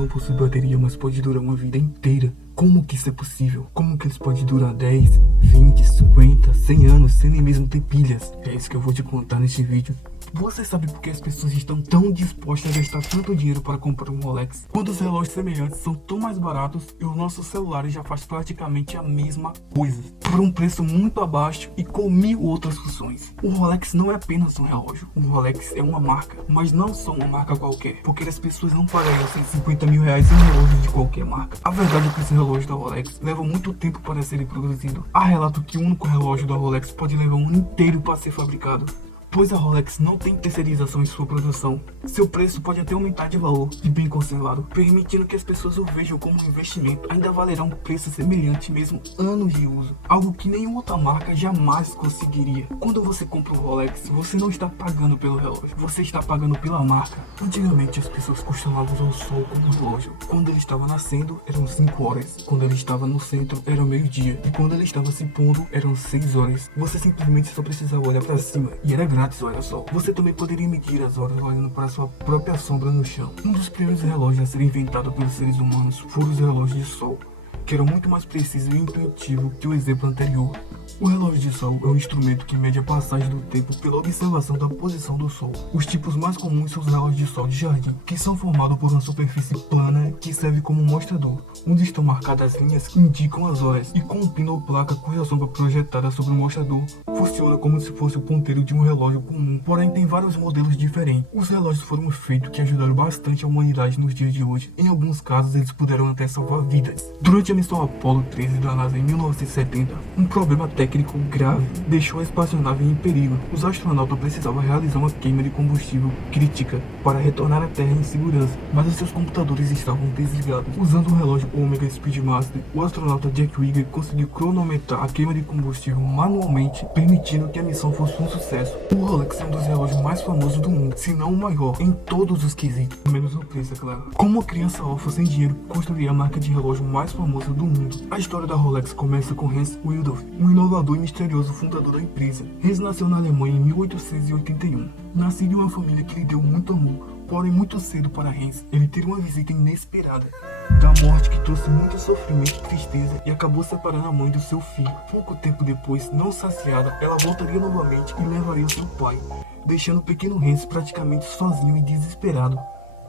não possui bateria, mas pode durar uma vida inteira. Como que isso é possível? Como que eles podem durar 10, 20, 50, 100 anos sem nem mesmo ter pilhas? É isso que eu vou te contar neste vídeo. Você sabe por que as pessoas estão tão dispostas a gastar tanto dinheiro para comprar um Rolex, quando os relógios semelhantes são tão mais baratos e os nossos celulares já fazem praticamente a mesma coisa, por um preço muito abaixo e com 1000 outras funções? O Rolex não é apenas um relógio, o Rolex é uma marca, mas não só uma marca qualquer, porque as pessoas não pagariam 150 mil reais em um relógio de qualquer marca. A verdade é que esse relógio da Rolex leva muito tempo para ser produzido. Há relato que o único relógio da Rolex pode levar um ano inteiro para ser fabricado, pois a Rolex não tem terceirização em sua produção. Seu preço pode até aumentar de valor, e bem conservado, permitindo que as pessoas o vejam como um investimento. Ainda valerá um preço semelhante mesmo anos de uso, algo que nenhuma outra marca jamais conseguiria. Quando você compra um Rolex, você não está pagando pelo relógio, você está pagando pela marca. Antigamente as pessoas costumavam usar o sol como relógio. Quando ele estava nascendo, eram 5 horas. Quando ele estava no centro, era meio-dia. E quando ele estava se pondo, eram 6 horas. Você simplesmente só precisava olhar para cima, e era grátis. Olha só, você também poderia medir as horas olhando para sua própria sombra no chão. Um dos primeiros relógios a ser inventado pelos seres humanos foram os relógios de sol, que eram muito mais preciso e intuitivo que o exemplo anterior. O relógio de sol é um instrumento que mede a passagem do tempo pela observação da posição do sol. Os tipos mais comuns são os relógios de sol de jardim, que são formados por uma superfície plana que serve como mostrador, onde estão marcadas as linhas que indicam as horas, e com um pino ou placa cuja sombra projetada sobre o mostrador funciona como se fosse o ponteiro de um relógio comum. Porém, tem vários modelos diferentes. Os relógios foram feitos que ajudaram bastante a humanidade nos dias de hoje. Em alguns casos, eles puderam até salvar vidas. Durante a missão Apollo 13 da NASA em 1970, um problema técnico grave deixou a espaçonave em perigo. Os astronautas precisavam realizar uma queima de combustível crítica para retornar à Terra em segurança, mas os seus computadores estavam desligados. Usando o relógio Omega Speedmaster, o astronauta Jack Wigger conseguiu cronometrar a queima de combustível manualmente, permitindo que a missão fosse um sucesso. O Rolex é um dos relógios mais famosos do mundo, se não o maior, em todos os quesitos, menos o preço, é claro. Como uma criança órfã sem dinheiro construiria a marca de relógio mais famosa do mundo. A história da Rolex começa com Hans Wilsdorf, um inovador e misterioso fundador da empresa. Hans nasceu na Alemanha em 1881. Nasceu de uma família que lhe deu muito amor, porém muito cedo para Hans, ele teve uma visita inesperada da morte que trouxe muito sofrimento e tristeza e acabou separando a mãe do seu filho. Pouco tempo depois, não saciada, ela voltaria novamente e levaria seu pai, deixando o pequeno Hans praticamente sozinho e desesperado.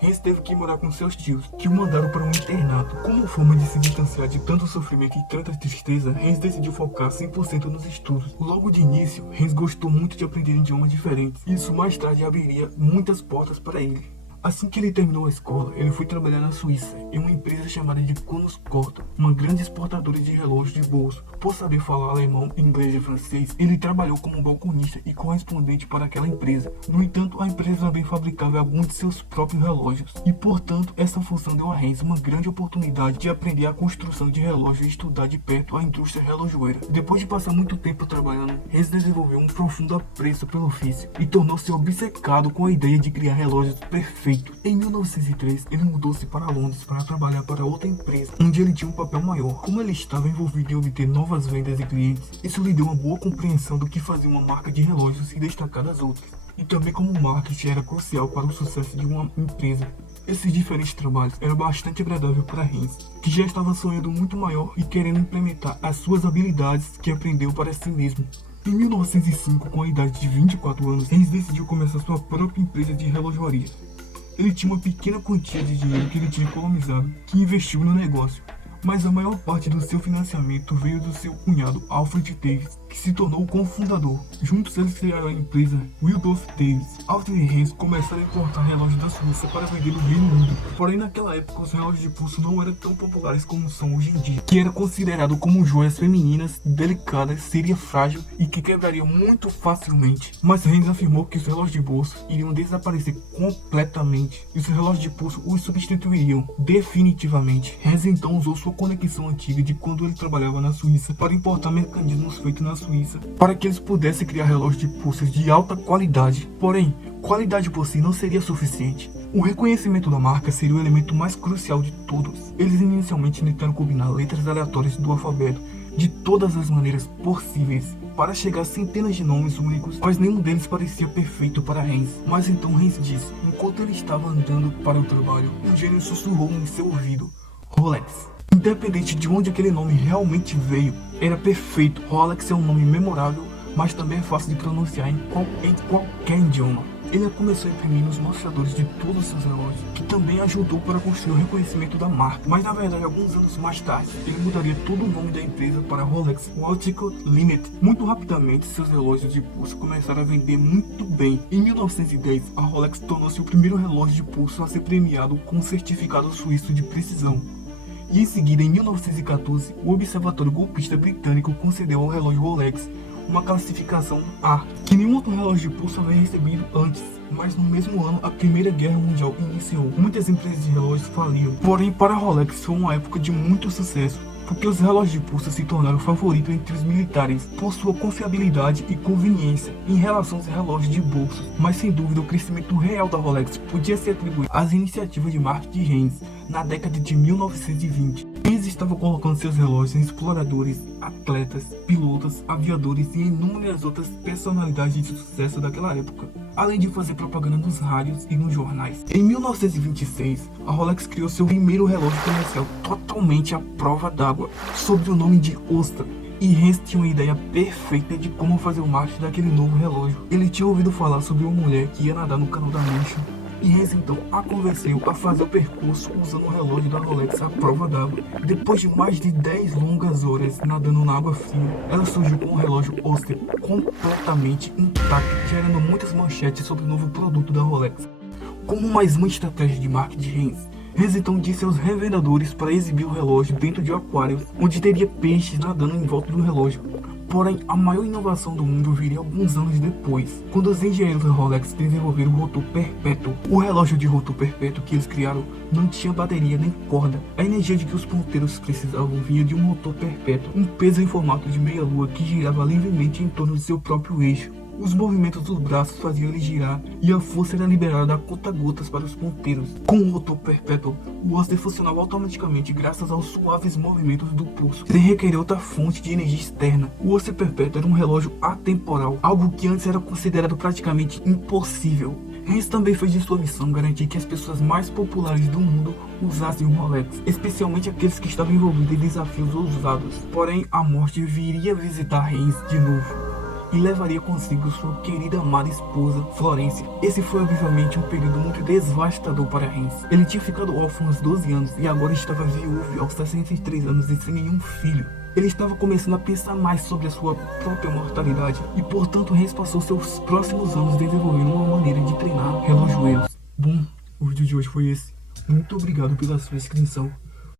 Hans teve que morar com seus tios, que o mandaram para um internato. Como forma de se distanciar de tanto sofrimento e tanta tristeza, Hans decidiu focar 100% nos estudos. Logo de início, Hans gostou muito de aprender idiomas diferentes. Isso mais tarde abriria muitas portas para ele. Assim que ele terminou a escola, ele foi trabalhar na Suíça, em uma empresa chamada de Konus Corto, uma grande exportadora de relógios de bolso. Por saber falar alemão, inglês e francês, ele trabalhou como balconista e correspondente para aquela empresa. No entanto, a empresa também fabricava alguns de seus próprios relógios, e portanto, essa função deu a Hans uma grande oportunidade de aprender a construção de relógios e estudar de perto a indústria relojoeira. Depois de passar muito tempo trabalhando, Hans desenvolveu um profundo apreço pelo ofício e tornou-se obcecado com a ideia de criar relógios perfeitos. Em 1903, ele mudou-se para Londres para trabalhar para outra empresa, onde ele tinha um papel maior. Como ele estava envolvido em obter novas vendas e clientes, isso lhe deu uma boa compreensão do que fazia uma marca de relógios se destacar das outras, e também como o marketing era crucial para o sucesso de uma empresa. Esses diferentes trabalhos eram bastante agradáveis para Hans, que já estava sonhando muito maior e querendo implementar as suas habilidades que aprendeu para si mesmo. Em 1905, com a idade de 24 anos, Hans decidiu começar sua própria empresa de relojoaria. Ele tinha uma pequena quantia de dinheiro que ele tinha economizado, que investiu no negócio, mas a maior parte do seu financiamento veio do seu cunhado Alfred Davis, que se tornou o cofundador. Juntos eles criaram a empresa Wilsdorf Davis. Alfred e Hans começaram a importar relógios da Suíça para vender no Reino Unido. Porém, naquela época os relógios de pulso não eram tão populares como são hoje em dia, que era considerado como joias femininas, delicadas, seria frágil e que quebrariam muito facilmente. Mas Hans afirmou que os relógios de bolso iriam desaparecer completamente e os relógios de pulso os substituiriam definitivamente. Hans então usou sua conexão antiga de quando ele trabalhava na Suíça para importar mecanismos feitos na Suíça para que eles pudessem criar relógios de pulsos de alta qualidade. Porém, qualidade por si não seria suficiente. O reconhecimento da marca seria o elemento mais crucial de todos. Eles inicialmente tentaram combinar letras aleatórias do alfabeto de todas as maneiras possíveis, para chegar a centenas de nomes únicos, mas nenhum deles parecia perfeito para Hans. Mas então Hans disse, enquanto ele estava andando para o trabalho, um gênio sussurrou em seu ouvido, Rolex. Independente de onde aquele nome realmente veio, era perfeito. Rolex é um nome memorável, mas também é fácil de pronunciar em qualquer idioma. Ele começou a imprimir nos mostradores de todos os seus relógios, que também ajudou para construir o reconhecimento da marca. Mas na verdade, alguns anos mais tarde, ele mudaria todo o nome da empresa para Rolex Optical Limited. Muito rapidamente, seus relógios de pulso começaram a vender muito bem. Em 1910, a Rolex tornou-se o primeiro relógio de pulso a ser premiado com um certificado suíço de precisão. E em seguida, em 1914, o Observatório Golpista Britânico concedeu ao relógio Rolex uma classificação A, que nenhum outro relógio de pulso havia recebido antes. Mas no mesmo ano, a Primeira Guerra Mundial iniciou. Muitas empresas de relógios faliram. Porém, para a Rolex foi uma época de muito sucesso, porque os relógios de pulso se tornaram favoritos entre os militares por sua confiabilidade e conveniência em relação aos relógios de bolso. Mas sem dúvida, o crescimento real da Rolex podia ser atribuído às iniciativas de marketing de Hans na década de 1920. Hans estava colocando seus relógios em exploradores, atletas, pilotos, aviadores e inúmeras outras personalidades de sucesso daquela época, além de fazer propaganda nos rádios e nos jornais. Em 1926, a Rolex criou seu primeiro relógio comercial totalmente à prova d'água, sob o nome de Ostra. E Hans tinha uma ideia perfeita de como fazer o marketing daquele novo relógio. Ele tinha ouvido falar sobre uma mulher que ia nadar no canal da Mancha, e Hans então a convenceu a fazer o percurso usando o relógio da Rolex à prova d'água. Depois de mais de 10 longas horas nadando na água fria, ela surgiu com o relógio Ostra completamente intacto, gerando muitas manchetes sobre o novo produto da Rolex. Como mais uma estratégia de marketing de Hans então disse aos revendedores para exibir o relógio dentro de aquários, onde teria peixes nadando em volta do relógio. Porém, a maior inovação do mundo viria alguns anos depois, quando os engenheiros da Rolex desenvolveram o rotor perpétuo. O relógio de rotor perpétuo que eles criaram não tinha bateria nem corda. A energia de que os ponteiros precisavam vinha de um rotor perpétuo, um peso em formato de meia-lua que girava livremente em torno de seu próprio eixo. Os movimentos dos braços faziam ele girar e a força era liberada a conta-gotas para os ponteiros. Com o rotor perpétuo, o Ostra funcionava automaticamente graças aos suaves movimentos do pulso, sem requerer outra fonte de energia externa. O Ostra perpétuo era um relógio atemporal, algo que antes era considerado praticamente impossível. Hans também fez de sua missão garantir que as pessoas mais populares do mundo usassem o Rolex, especialmente aqueles que estavam envolvidos em desafios ousados. Porém, a morte viria visitar Hans de novo e levaria consigo sua querida amada esposa, Florência. Esse foi obviamente um período muito devastador para Hans. Ele tinha ficado órfão aos 12 anos e agora estava viúvo aos 63 anos e sem nenhum filho. Ele estava começando a pensar mais sobre a sua própria mortalidade e, portanto, Hans passou seus próximos anos desenvolvendo uma maneira de treinar relojoeiros. Bom, o vídeo de hoje foi esse. Muito obrigado pela sua inscrição.